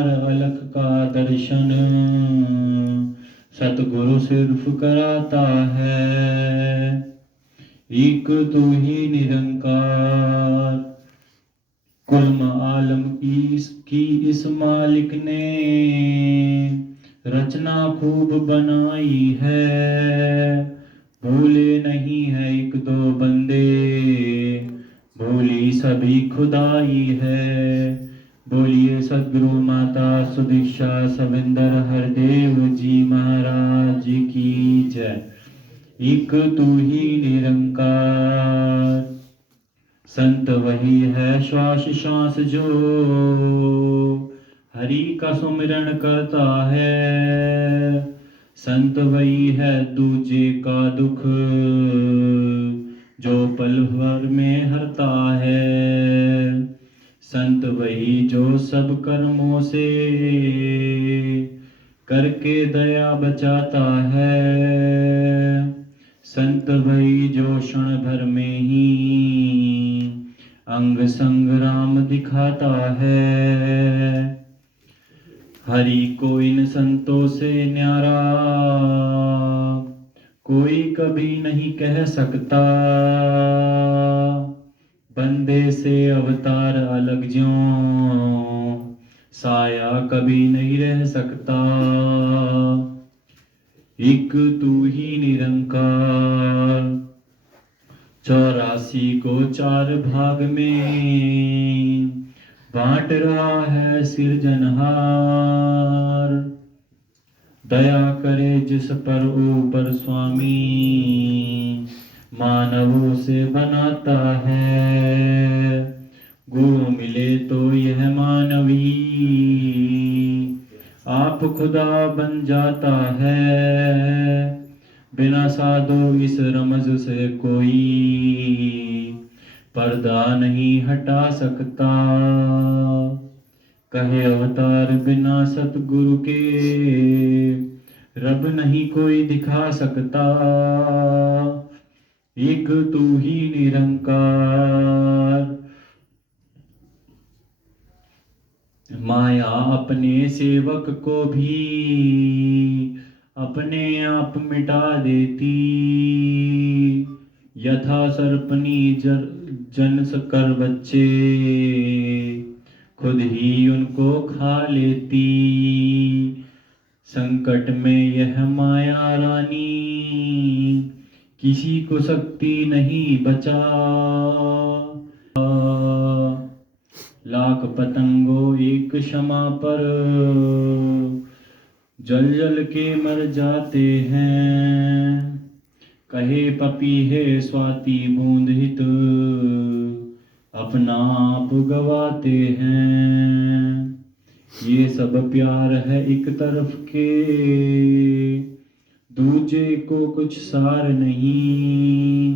अलख का दर्शन सतगुरु सिर्फ कराता है। एक तू ही निरंकार कुल आलम की इस मालिक ने रचना खूब बनाई है। भूले नहीं है एक दो बंदे, भूली सभी खुदाई है। बोलिए सदगुरु माता सुदीक्षा सविंदर हरदेव जी महाराज की जय। एक तू ही निरंकार संत वही है श्वास श्वास जो हरि का सुमिरन करता है। संत वही है दूजे का दुख जो पल भर में हरता है। संत वही जो सब कर्मों से करके दया बचाता है। संत वही जो क्षण भर में ही अंग संग्राम दिखाता है। हरि को इन संतों से न्यारा कोई कभी नहीं कह सकता। बंदे से अवतार अलग ज्यों साया कभी नहीं रह सकता। एक तू ही निरंकार 84 को 4 भाग में बांट रहा है सिरजनहार। दया करे जिस पर ऊपर स्वामी मानवों से बनाता है। गुरु मिले तो यह मानवी आप खुदा बन जाता है। बिना साधो इस रमज से कोई पर्दा नहीं हटा सकता। कहे अवतार बिना सतगुरु के रब नहीं कोई दिखा सकता। एक तू ही निरंकार माया अपने सेवक को भी अपने आप मिटा देती। यथा सर्पनी जन कर बच्चे खुद ही उनको खा लेती। संकट में यह माया रानी किसी को शक्ति नहीं बचा। लाख पतंगों एक क्षमा पर जल जल के मर जाते हैं। कहे पपीहे स्वाति बूंद हित अपना आप गवाते हैं। ये सब प्यार है एक तरफ के दूजे को कुछ सार नहीं।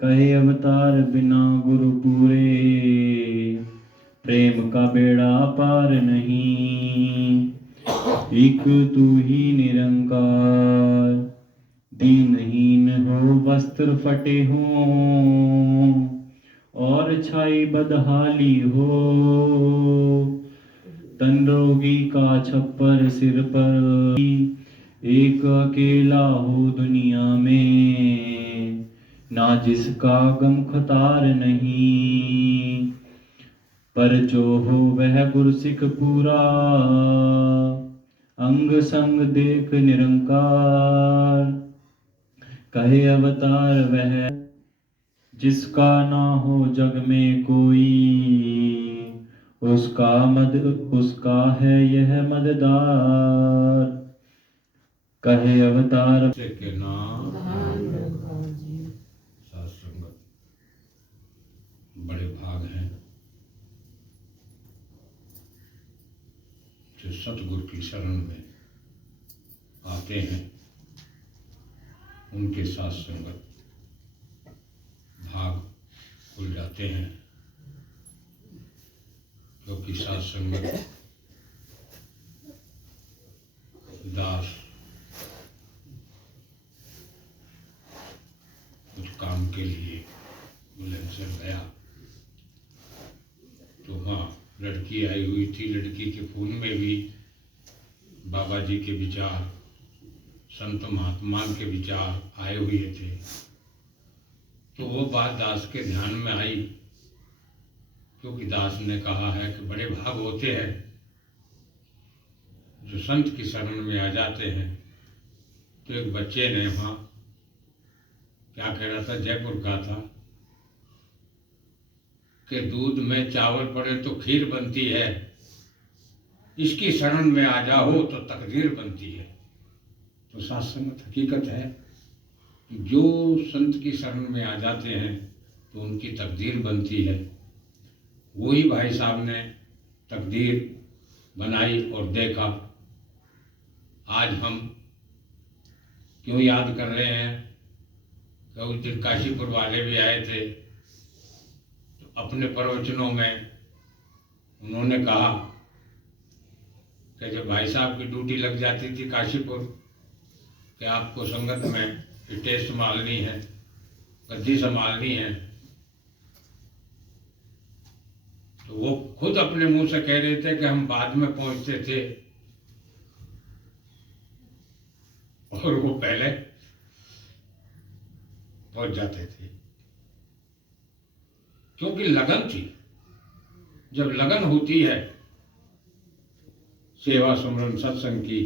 कहे अवतार बिना गुरु पूरे प्रेम का बेड़ा पार नहीं। एक तू ही निरंकार दीनहीन हो वस्त्र फटे हों और छाई बदहाली हो। तन रोगी का छप्पर सिर पर एक अकेला हो दुनिया में ना जिसका गम खतार नहीं। पर जो हो वह गुरसिख पूरा अंग संग देख निरंकार। कहे अवतार वह जिसका ना हो जग में कोई उसका है यह मददार। कहे अवतार के नाम सत्संगत बड़े भाग हैं जो सतगुरु की शरण में आते हैं। उनके साथ संगत भाग खुल जाते हैं। क्योंकि साथ संगत दास कुछ काम के लिए बुलंदशहर गया तो वहाँ लड़की लड़की आई हुई थी। लड़की के फोन में भी बाबा जी के विचार, संत महात्मा के विचार आए हुए थे। तो वो बात दास के ध्यान में आई, क्योंकि दास ने कहा है कि बड़े भाग होते हैं जो संत की शरण में आ जाते हैं। तो एक बच्चे ने वहाँ क्या कह रहा था, जयपुर का था, कि दूध में चावल पड़े तो खीर बनती है, इसकी शरण में आ जाओ तो तकदीर बनती है। तो शास्त्रगत हकीकत है कि जो संत की शरण में आ जाते हैं तो उनकी तकदीर बनती है। वही भाई साहब ने तकदीर बनाई और देखा। आज हम क्यों याद कर रहे हैं कि उस दिन काशीपुर वाले भी आए थे, तो अपने प्रवचनों में उन्होंने कहा कि जब भाई साहब की ड्यूटी लग जाती थी काशीपुर कि आपको संगत में स्टेज संभालनी है, गद्दी संभालनी है, तो वो खुद अपने मुंह से कह रहे थे कि हम बाद में पहुंचते थे और वो पहले पहुंच जाते थे, क्योंकि लगन थी। जब लगन होती है सेवा सुमरन सत्संग की,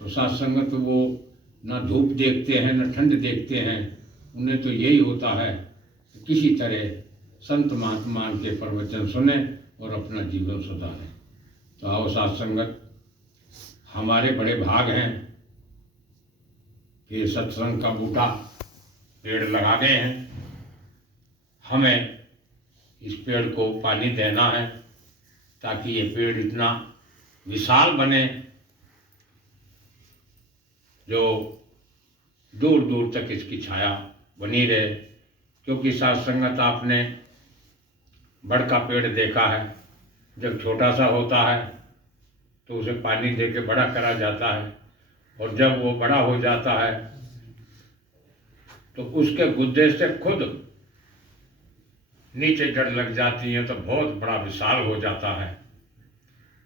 तो सत्संग तो वो ना धूप देखते हैं ना ठंड देखते हैं। उन्हें तो यही होता है कि किसी तरह संत महात्मा के प्रवचन सुने और अपना जीवन सुधारें। तो आओ सत्संगत, हमारे बड़े भाग हैं कि सत्संग का बूटा पेड़ लगा गए हैं। हमें इस पेड़ को पानी देना है ताकि ये पेड़ इतना विशाल बने जो दूर दूर तक इसकी छाया बनी रहे। क्योंकि सत्संगत आपने बड़ का पेड़ देखा है, जब छोटा सा होता है तो उसे पानी दे के बड़ा करा जाता है, और जब वो बड़ा हो जाता है तो उसके गुद्दे से खुद नीचे जड़ लग जाती है, तो बहुत बड़ा विशाल हो जाता है।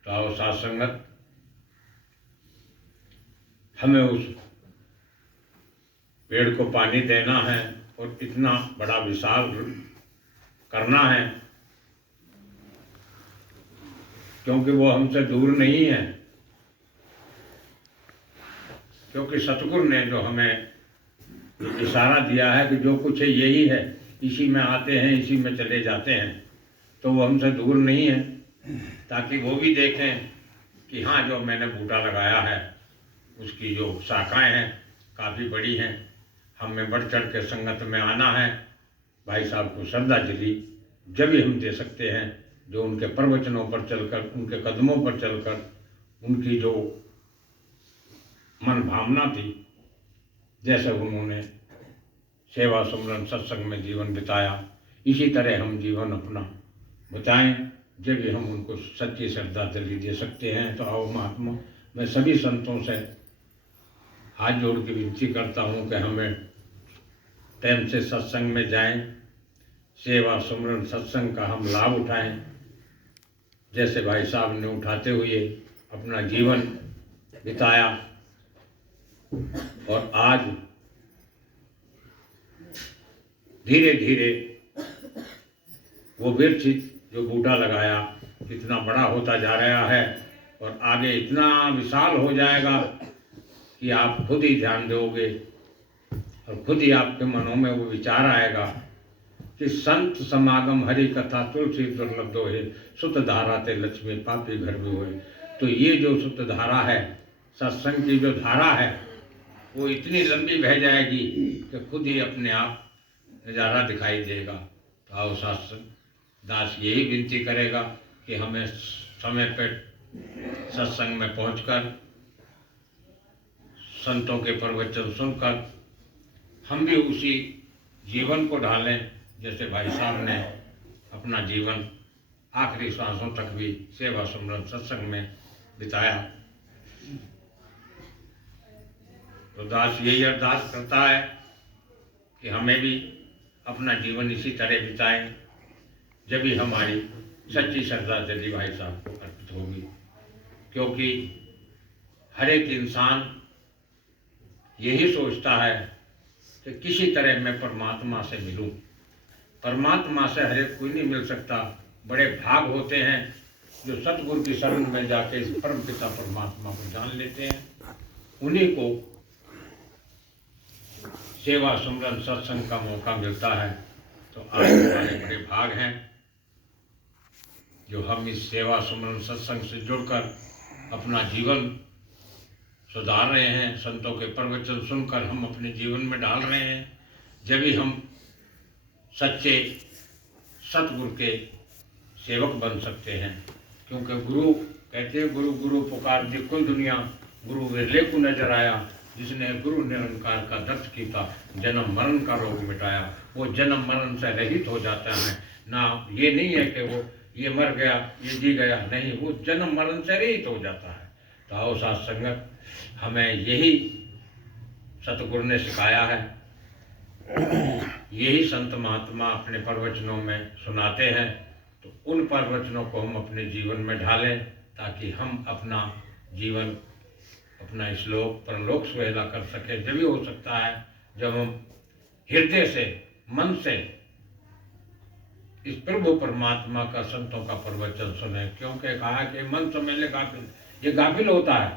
तो आओ सत्संगत, हमें उस पेड़ को पानी देना है और इतना बड़ा विशाल करना है, क्योंकि वो हमसे दूर नहीं है। क्योंकि सतगुरु ने जो हमें इशारा दिया है कि जो कुछ है यही है, इसी में आते हैं इसी में चले जाते हैं, तो वो हमसे दूर नहीं है, ताकि वो भी देखें कि हाँ जो मैंने बूटा लगाया है उसकी जो शाखाएं हैं काफ़ी बड़ी हैं। हमें बढ़ चढ़ के संगत में आना है। भाई साहब को श्रद्धांजलि जब भी हम दे सकते हैं, जो उनके प्रवचनों पर चलकर, उनके कदमों पर चलकर, उनकी जो मन भावना थी, जैसे उन्होंने सेवा सुमरन सत्संग में जीवन बिताया, इसी तरह हम जीवन अपना बिताएं। जब भी हम उनको सच्ची श्रद्धांजलि दे सकते हैं। तो आओ महात्मा, मैं सभी संतों से हाथ जोड़ के विनती करता हूँ कि हमें टाइम से सत्संग में जाएं, सेवा सुमरन सत्संग का हम लाभ उठाएं, जैसे भाई साहब ने उठाते हुए अपना जीवन बिताया। और आज धीरे धीरे वो वृक्ष जो बूटा लगाया इतना बड़ा होता जा रहा है, और आगे इतना विशाल हो जाएगा कि आप खुद ही ध्यान दोगे और खुद ही आपके मनों में वो विचार आएगा कि संत समागम हरि कथा तुलसी दुर्लभ दोहे, सुत धारा ते लक्ष्मी पापी घर में होए। तो ये जो सुत धारा है, सत्संग की जो धारा है, वो इतनी लंबी बह जाएगी कि खुद ही अपने आप नज़ारा दिखाई देगा। तो आओ सत्संग दास यही विनती करेगा कि हमें समय पर सत्संग में पहुंचकर संतों के प्रवचन सुनकर हम भी उसी जीवन को ढालें, जैसे भाई साहब ने अपना जीवन आखिरी सांसों तक भी सेवा सुमरन सत्संग में बिताया। तो दास यही अरदास करता है कि हमें भी अपना जीवन इसी तरह बिताएं, जब भी हमारी सच्ची श्रद्धांजलि भाई साहब को अर्पित होगी। क्योंकि हर एक इंसान यही सोचता है कि किसी तरह मैं परमात्मा से मिलूं। परमात्मा से हर एक कोई नहीं मिल सकता। बड़े भाग होते हैं जो सतगुरु की शरण में जाके इस परम पिता परमात्मा को जान लेते हैं। उन्हीं को सेवा सुमरन सत्संग का मौका मिलता है। तो आज हमारे बड़े भाग हैं जो हम इस सेवा सुमरन सत्संग से जुड़कर अपना जीवन सुधार रहे हैं। संतों के प्रवचन सुनकर हम अपने जीवन में डाल रहे हैं। जब भी हम सच्चे सतगुरु के सेवक बन सकते हैं। क्योंकि गुरु कहते हैं, गुरु गुरु पुकार दी कुल दुनिया, गुरु विरले को नजर आया। जिसने गुरु निरंकार का दर्श किया, जन्म मरण का रोग मिटाया। वो जन्म मरण से रहित हो जाता है ना। ये नहीं है कि वो ये मर गया ये जी गया, नहीं, वो जन्म मरण से रहित हो जाता है। तो आओ साथ संगत, हमें यही सतगुरु ने सिखाया है। यही संत महात्मा अपने प्रवचनों में सुनाते हैं। तो उन प्रवचनों को हम अपने जीवन में ढालें ताकि हम अपना जीवन अपना श्लोक परलोक सुहेला कर सके। जब भी हो सकता है जब हम हृदय से मन से इस प्रभु परमात्मा का संतों का प्रवचन सुने। क्योंकि कहा कि मन समेले गाफिल, ये गाफिल होता है,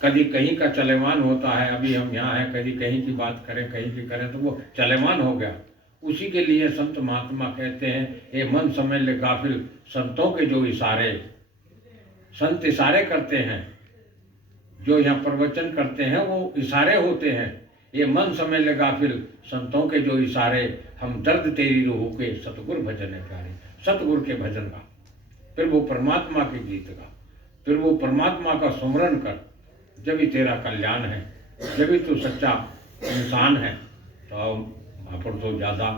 कभी कहीं का चलेमान होता है। अभी हम यहाँ हैं, कभी कहीं की बात करें कहीं की करें तो वो चलेमान हो गया। उसी के लिए संत महात्मा कहते हैं, ये मन समेले गाफिल, संतों के जो इशारे संत इशारे करते हैं, जो यहाँ प्रवचन करते हैं वो इशारे होते हैं। ये मन समेले गाफिल, संतों के जो इशारे, हम दर्द तेरी रूह के सतगुरु भजन है प्यारे। सतगुरु के भजन का, फिर वो परमात्मा के गीत का, फिर वो परमात्मा का सुमरन कर। जब ही तेरा कल्याण है, जब ही तू सच्चा इंसान है। तो वहाँ पर तो ज़्यादा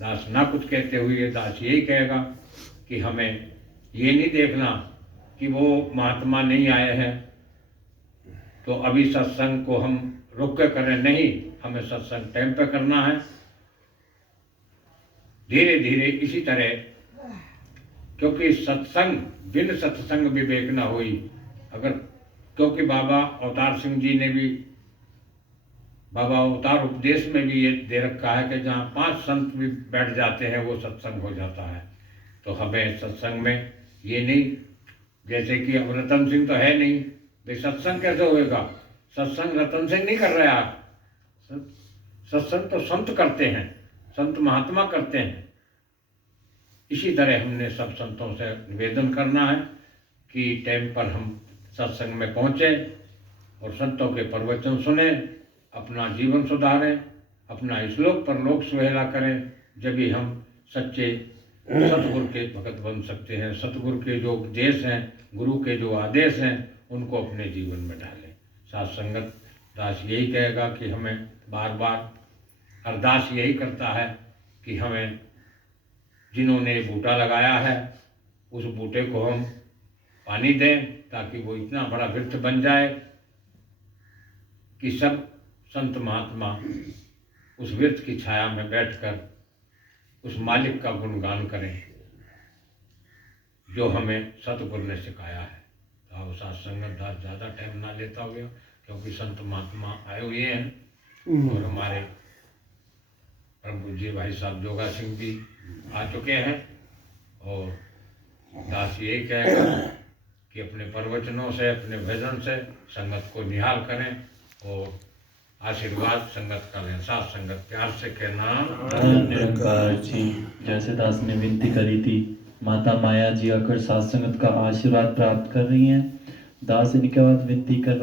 दास ना कुछ कहते हुए दास यही कहेगा कि हमें ये नहीं देखना कि वो महात्मा नहीं आए हैं तो अभी सत्संग को हम रुक के करें। नहीं, हमें सत्संग टाइम पे करना है। धीरे धीरे इसी तरह, क्योंकि सत्संग बिन सत्संग विवेक न हुई। अगर क्योंकि बाबा अवतार सिंह जी ने भी बाबा अवतार उपदेश में भी ये दे रखा है कि जहाँ 5 संत भी बैठ जाते हैं वो सत्संग हो जाता है। तो हमें सत्संग में ये नहीं, जैसे कि अब रतन सिंह तो है नहीं, भाई सत्संग कैसे होएगा? सत्संग रतन सिंह नहीं कर रहे आप, सत्संग तो संत करते हैं, संत महात्मा करते हैं। इसी तरह हमने सब संतों से निवेदन करना है कि टाइम पर हम सत्संग में पहुँचे और संतों के प्रवचन सुने, अपना जीवन सुधारें, अपना श्लोक परलोक सुहेला करें। जब भी हम सच्चे सतगुरु के भगत बन सकते हैं। सतगुरु के जो उपदेश हैं, गुरु के जो आदेश हैं, उनको अपने जीवन में डालें। साथ संगत दास यही कहेगा कि हमें बार बार अरदास यही करता है कि हमें जिन्होंने बूटा लगाया है उस बूटे को हम पानी दें ताकि वो इतना बड़ा वृक्ष बन जाए कि सब संत महात्मा उस वृक्ष की छाया में बैठकर उस मालिक का गुणगान करें जो हमें सतगुरु ने सिखाया है। तो अब साथ संगत दास ज़्यादा टाइम ना लेता हुआ, क्योंकि संत महात्मा आए हुए हैं और हमारे प्रभु जी भाई साहब जोगा सिंह भी आ चुके हैं। और दास यही कहेगा कि अपने प्रवचनों से, अपने भजन से संगत को निहाल करें और आशीर्वाद संगत का लें। साथ संगत प्यार से कहना निरंकार जी। जैसे दास ने विनती करी थी, माता माया जी आकर साथ संगत का आशीर्वाद प्राप्त कर रही हैं। दास इनके बाद विनती कर रहा है।